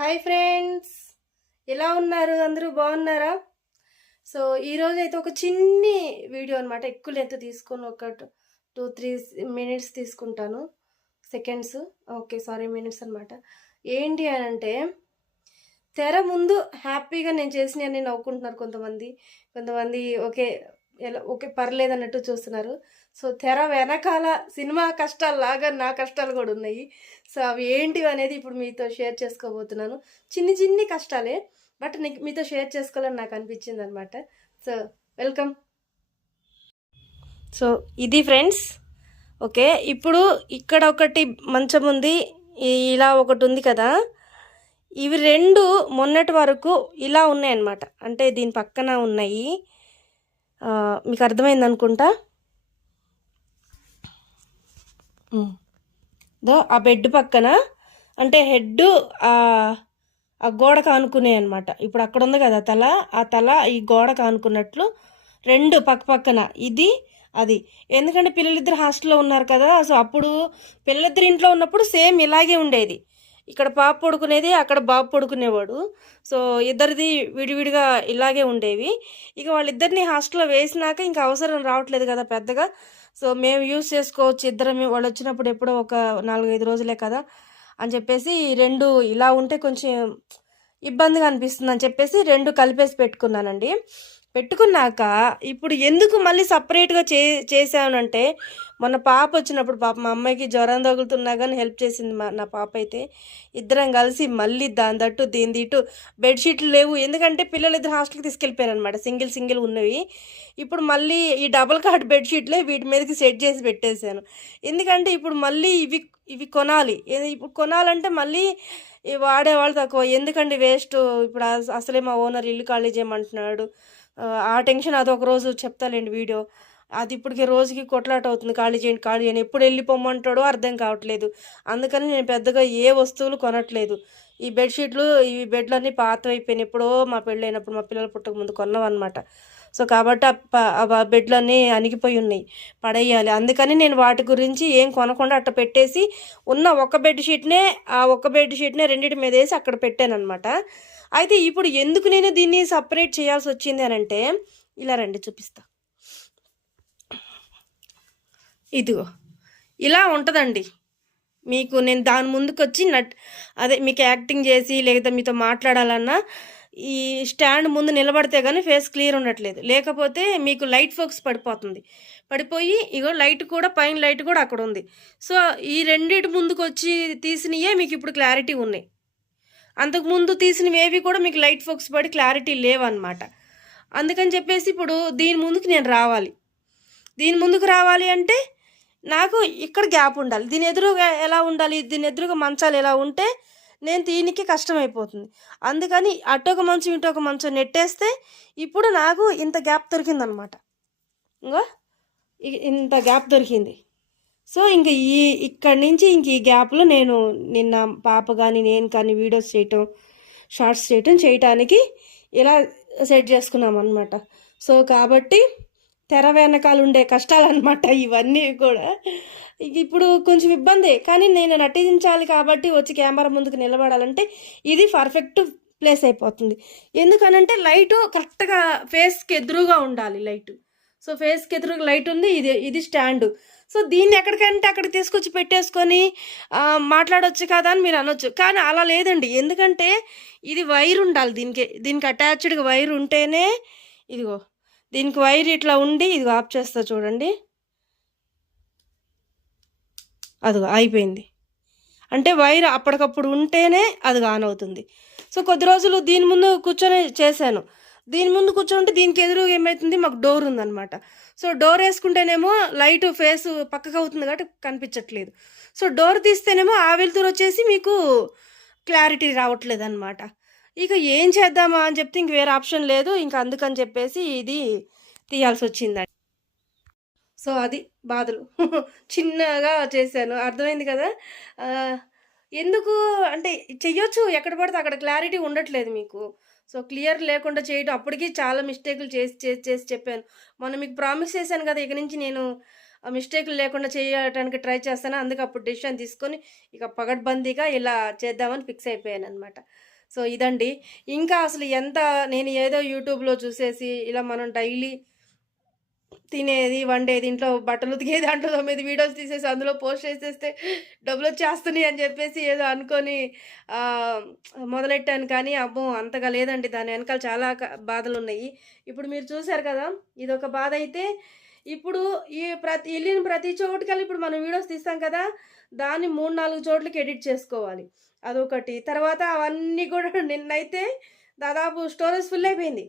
Hi friends, ఎలా ఉన్నారు? అందరూ బాగున్నారా? సో ఈరోజు అయితే ఒక చిన్ని వీడియో అనమాట. ఎక్కువ లెంత్ తీసుకొని ఒక 2-3 మినిట్స్ తీసుకుంటాను. సెకండ్స్, ఓకే సారీ, మినిట్స్ అనమాట. ఏంటి అని అంటే, తెర ముందు హ్యాపీగా నేను చేసినవన్నీ నవ్వుకుంటున్నారు కొంతమంది. కొంతమంది ఓకే, ఎలా ఓకే పర్లేదు అన్నట్టు చూస్తున్నారు. సో తెర వెనకాల సినిమా కష్టాల్లాగా నా కష్టాలు కూడా ఉన్నాయి. సో అవి ఏంటివి అనేది ఇప్పుడు మీతో షేర్ చేసుకోబోతున్నాను. చిన్ని చిన్ని కష్టాలే, బట్ మీతో షేర్ చేసుకోవాలని నాకు అనిపించింది అనమాట. So welcome. సో ఇది ఫ్రెండ్స్, ఓకే. ఇప్పుడు ఇక్కడ ఒకటి మంచం ఉంది, ఇలా ఒకటి ఉంది కదా. ఇవి రెండు మొన్నటి వరకు ఇలా ఉన్నాయన్నమాట. అంటే దీని పక్కన ఉన్నాయి. మీకు అర్థమైంది అనుకుంటా. ఆ బెడ్ పక్కన అంటే హెడ్ ఆ గోడకు ఆనుకునే అనమాట. ఇప్పుడు అక్కడ ఉంది కదా తల, ఆ తల ఈ గోడకు ఆనుకున్నట్లు రెండు పక్క పక్కన ఇది అది. ఎందుకంటే పిల్లలిద్దరు హాస్టల్లో ఉన్నారు కదా. సో అప్పుడు పిల్లలిద్దరు ఇంట్లో ఉన్నప్పుడు సేమ్ ఇలాగే ఉండేది. ఇక్కడ పాప పడుకునేది, అక్కడ బాబు పడుకునేవాడు. సో ఇద్దరిది విడివిడిగా ఇలాగే ఉండేవి. ఇక వాళ్ళిద్దరిని హాస్టల్లో వేసినాక ఇంకా అవసరం రావట్లేదు కదా పెద్దగా. సో మేము యూజ్ చేసుకోవచ్చు ఇద్దరం. వాళ్ళు వచ్చినప్పుడు ఎప్పుడో ఒక 4-5 రోజులే కదా అని చెప్పేసి రెండు ఇలా ఉంటే కొంచెం ఇబ్బందిగా అనిపిస్తుంది అని చెప్పేసి రెండు కలిపేసి పెట్టుకున్నానండి. పెట్టుకున్నాక ఇప్పుడు ఎందుకు మళ్ళీ సపరేట్గా చేసానంటే, మొన్న పాప వచ్చినప్పుడు పాప మా అమ్మాయికి జ్వరం తగులుతున్నా కానీ హెల్ప్ చేసింది నా పాప అయితే. ఇద్దరం కలిసి మళ్ళీ దాని తట్టు దీని ఇటు బెడ్షీట్లు లేవు, ఎందుకంటే పిల్లలు ఇద్దరు హాస్టల్కి తీసుకెళ్ళిపోయారు అనమాట. సింగిల్ ఉన్నవి. ఇప్పుడు మళ్ళీ ఈ డబుల్ కార్డ్ బెడ్షీట్లే వీటి మీదకి సెట్ చేసి పెట్టేశాను. ఎందుకంటే ఇప్పుడు మళ్ళీ ఇవి ఇవి కొనాలి. ఇప్పుడు కొనాలంటే మళ్ళీ వాడేవాళ్ళు తక్కువ. ఎందుకండి వేస్ట్. ఇప్పుడు అసలే మా ఓనర్ ఇల్లు ఖాళీ చేయమంటున్నాడు. ఆ టెన్షన్ అదొక రోజు చెప్తాలేండి వీడియో. అది ఇప్పటికి రోజుకి కొట్లాట అవుతుంది, ఖాళీ చేయండి. ఎప్పుడు వెళ్ళిపోమంటాడో అర్థం కావట్లేదు. అందుకని నేను పెద్దగా ఏ వస్తువులు కొనట్లేదు. ఈ బెడ్షీట్లు, ఈ బెడ్లన్నీ పాత అయిపోయినాయి. ఎప్పుడో మా పెళ్ళైనప్పుడు, మా పిల్లలు పుట్టక ముందు కొన్నాం అనమాట. సో కాబట్టి ఆ బెడ్లన్నీ అణిగిపోయి ఉన్నాయి, పడేయాలి. అందుకని నేను వాటి గురించి ఏం కొనకుండా అట్ట పెట్టేసి ఉన్న ఒక బెడ్షీట్నే, ఆ ఒక్క బెడ్షీట్నే రెండింటి మీద వేసి అక్కడ పెట్టాను అనమాట. అయితే ఇప్పుడు ఎందుకు నేను దీన్ని సపరేట్ చేయాల్సి వచ్చింది అని అంటే, ఇలా రండి చూపిస్తా. ఇదిగో ఇలా ఉంటుందండి. మీకు నేను దాని ముందుకు వచ్చి అదే మీకు యాక్టింగ్ చేసి లేదా మీతో మాట్లాడాలన్నా ఈ స్టాండ్ ముందు నిలబడితే కానీ ఫేస్ క్లియర్ ఉండట్లేదు. లేకపోతే మీకు లైట్ ఫోకస్ పడిపోయి ఇగో లైట్ కూడా, పైన లైట్ కూడా అక్కడ ఉంది. సో ఈ రెండింటి ముందుకు వచ్చి తీసినయే మీకు ఇప్పుడు క్లారిటీ ఉన్నాయి. అంతకుముందు తీసినవి ఏవి కూడా మీకు లైట్ ఫోకస్ పడి క్లారిటీ లేవన్నమాట. అందుకని చెప్పేసి ఇప్పుడు దీని ముందుకు నేను రావాలి. దీని ముందుకు రావాలి అంటే నాకు ఇక్కడ గ్యాప్ ఉండాలి. దీని ఎదురుగా ఎలా ఉండాలి, దీని ఎదురుగా మంచాలు ఎలా ఉంటే నేను దీనికి కష్టమైపోతుంది. అందుకని అటొక మంచం ఇటొక మంచం నెట్టేస్తే ఇప్పుడు నాకు ఇంత గ్యాప్ దొరికిందనమాట. ఇంకో ఇంత గ్యాప్ దొరికింది. సో ఇంక ఇక్కడి నుంచి ఇంక ఈ గ్యాప్లో నేను నిన్న పాప కానీ నేను కానీ వీడియోస్ చేయటం, షార్ట్స్ చేయటానికి ఇలా సెట్ చేసుకున్నాం అనమాట. సో కాబట్టి తెర వెనకాల ఉండే కష్టాలు అనమాట ఇవన్నీ కూడా. ఇప్పుడు కొంచెం ఇబ్బంది, కానీ నేను నటించాలి కాబట్టి వచ్చి కెమెరా ముందుకు నిలబడాలంటే ఇది పర్ఫెక్ట్ ప్లేస్ అయిపోతుంది. ఎందుకనంటే లైటు కరెక్ట్గా ఫేస్కి ఎదురుగా ఉండాలి లైటు. సో ఫేస్కి ఎదురుగా లైట్ ఉంది, ఇది స్టాండు. సో దీన్ని ఎక్కడికంటే అక్కడికి తీసుకొచ్చి పెట్టేసుకొని మాట్లాడవచ్చు కదా అని మీరు అనొచ్చు, కానీ అలా లేదండి. ఎందుకంటే ఇది వైర్ ఉండాలి, దీనికి అటాచ్డ్గా వైర్ ఉంటేనే. ఇదిగో దీనికి వైర్ ఇట్లా ఉండి, ఇది ఆఫ్ చేస్తా చూడండి. అదిగో అయిపోయింది. అంటే వైర్ అప్పటికప్పుడు ఉంటేనే అది ఆన్ అవుతుంది. సో కొద్ది రోజులు దీని ముందు కూర్చొని చేశాను. దీని ముందు కూర్చోంటే దీనికి ఎదురు ఏమవుతుంది, మాకు డోర్ ఉందన్నమాట. సో డోర్ వేసుకుంటేనేమో లైట్ ఫేస్ పక్కకు అవుతుంది కాబట్టి కనిపించట్లేదు. సో డోర్ తీస్తేనేమో ఆ వెలుతురు వచ్చేసి మీకు క్లారిటీ రావట్లేదు అనమాట. ఇక ఏం చేద్దామా అని చెప్తే ఇంక వేరే ఆప్షన్ లేదు. ఇంకా అందుకని చెప్పేసి ఇది తీయాల్సి వచ్చిందండి. సో అది బాధలు చిన్నగా చేశాను, అర్థమైంది కదా. ఎందుకు అంటే చెయ్యొచ్చు, ఎక్కడ పడితే అక్కడ క్లారిటీ ఉండట్లేదు మీకు. సో క్లియర్ లేకుండా చేయడం, అప్పటికి చాలా మిస్టేకులు చేసి చెప్పాను. మొన్న మీకు ప్రామిస్ చేశాను కదా, ఇక నుంచి నేను మిస్టేక్లు లేకుండా చేయటానికి ట్రై చేస్తాను. అందుకే అప్పుడు డెసిషన్ తీసుకొని ఇక పగడ్బందీగా ఇలా చేద్దామని ఫిక్స్ అయిపోయాననమాట. సో, ఇదండి. ఇంకా అసలు ఎంత నేను ఏదో యూట్యూబ్‌లో చూసేసి ఇలా మనం డైలీ తినేది, వండేది, ఇంట్లో బట్టలు ఉతికేది, దాంట్లో 9 వీడియోస్ తీసేసి అందులో పోస్ట్ చేసేస్తే డబ్బులొచ్చేస్తున్నాయి అని చెప్పేసి ఏదో అనుకోని ఆహ్, మొదలెట్టాను కానీ, అమ్మో! అంతగా లేదండి. దాని వెనకాల చాలా బాధలున్నాయి. ఇప్పుడు మీరు చూసారు కదా! ఇదొక బాధైతే, ఇప్పుడు ఎళ్ళిన ప్రతి చోటుకెళ్ళి ఇప్పుడు మనం వీడియోస్ తీస్తాం కదా! దాన్ని 3, 4 చోట్లకి ఎడిట్ చేసుకోవాలి. అదొకటి. తర్వాత అవన్నీ కూడా నిన్నైతే దాదాపు స్టోరేజ్ ఫుల్ అయిపోయింది.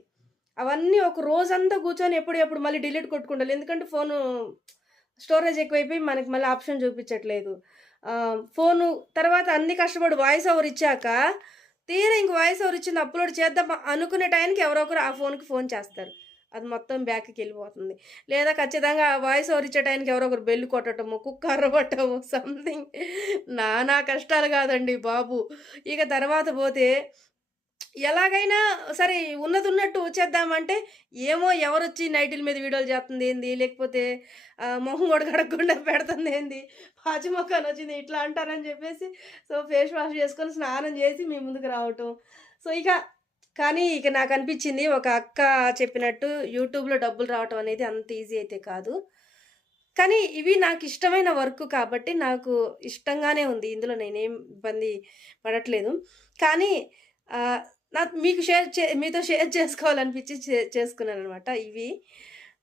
అవన్నీ ఒక రోజంతా కూర్చొని ఎప్పుడు మళ్ళీ డిలీట్ కొట్టుకుండాలి. ఎందుకంటే ఫోను స్టోరేజ్ ఎక్కువైపోయి మనకి మళ్ళీ ఆప్షన్ చూపించట్లేదు. ఫోను తర్వాత అన్ని కష్టపడి వాయిస్ ఓవర్ ఇచ్చాక, తీరా ఇంక వాయిస్ ఓవర్ ఇచ్చింది అప్‌లోడ్ చేద్దాం అనుకునే టైంకి ఎవరో ఒకరు ఆ ఫోన్‌కి ఫోన్ చేస్తారు. అది మొత్తం బ్యాక్‌కెళ్ళిపోతుంది. లేదా ఖచ్చితంగా వాయిస్ ఓవర్ ఇచ్చే టైంకి ఎవరో ఒకరు బెల్ కొట్టటము, కుక్క అరవటము సంథింగ్ నానా కష్టాలు కాదండి బాబు. ఇక తర్వాత పోతే ఎలాగైనా సరే ఉన్నదున్నట్టు వచ్చేద్దామంటే, ఏమో ఎవరొచ్చి నైటీల మీద వీడియోలు చేత్తందేంది, లేకపోతే మొహం గూడా కడగకుండా పెడుతుందేంది, పాచి మొఖానొచ్చింది ఇట్లా అంటారని జెప్పేసి, సో, ఫేస్ వాష్ చేసుకొని స్నానం జేసి మీ ముందుకు రావటం. సో, కానీ ఇక నాకనిపిచ్చింది ఒక అక్క చెప్పినట్టు యూట్యూబ్‌లో డబ్బులు రావటం అనేది అంత ఈజీ అయితే కాదు. కానీ ఇవి నాకిష్టమైన వర్క్ కాబట్టి నాకు ఇష్టంగానే ఉంది. ఇందులో నేనేం ఇబ్బంది పడట్లేదు. కానీ ఆహ్, నాకు మీకు మీతో షేర్ చేసుకోవాలనిపించి చేసుకున్నాననమాట ఇవి.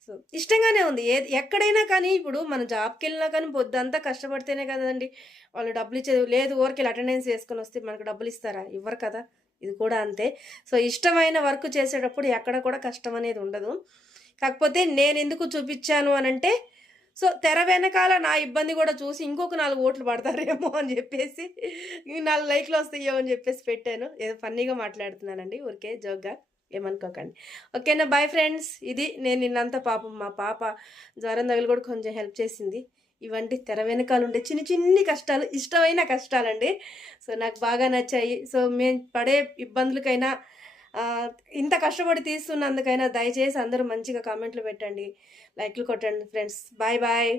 సో, ఇష్టంగానే ఉంది. ఎక్కడైనా కానీ ఇప్పుడు మనం జాబ్‌కెళ్ళినా కానీ పొద్దంతా కష్టపడితేనే కదండీ వాళ్ళు డబ్బులిచ్చేది. లేదు ఊరికెళ్ళి అటెండెన్స్ యేసుకొనొస్తే మనకు డబ్బులిస్తారా? ఇవ్వరు కదా! ఇది కూడా అంతే. సో, ఇష్టమైన వర్క్ చేసేటప్పుడు ఎక్కడ కూడా కష్టం అనేది ఉండదు. కాకపోతే నేనెందుకు చూపిచ్చాను అనంటే, సో, తెర వెనకాల నా ఇబ్బంది గూడా చూసి ఇంకొక 4 ఓట్లు పడతారేమో అని జెప్పేసి, ఈ 4 లైక్‌లొస్తాయేమో అని జెప్పేసి పెట్టాను. ఏదో ఫన్నీగా మాట్లాడుతున్నానండి. ఊరికే జోక్‌గా ఏమనుకోకండి. ఓకేనా? Bye friends. ఇది నేను నిన్నంతా పాపం మా పాప జ్వరం తగిలి గూడా కొంచెం హెల్ప్ చేసింది. ఇవండి తెర వెనకాలుండే చిన్ని చిన్ని కష్టాలు, ఇష్టమైన కష్టాలండి. సో, నాకు బాగా నచ్చాయి. సో, మేము పడే ఇబ్బందులకైనా ఆహ్, ఇంత కష్టపడి తీస్తున్నందుకైనా దయచేసి అందరూ మంచిగా కామెంట్లు పెట్టండి. లైక్‌లు కొట్టండి ఫ్రెండ్స్. Bye bye.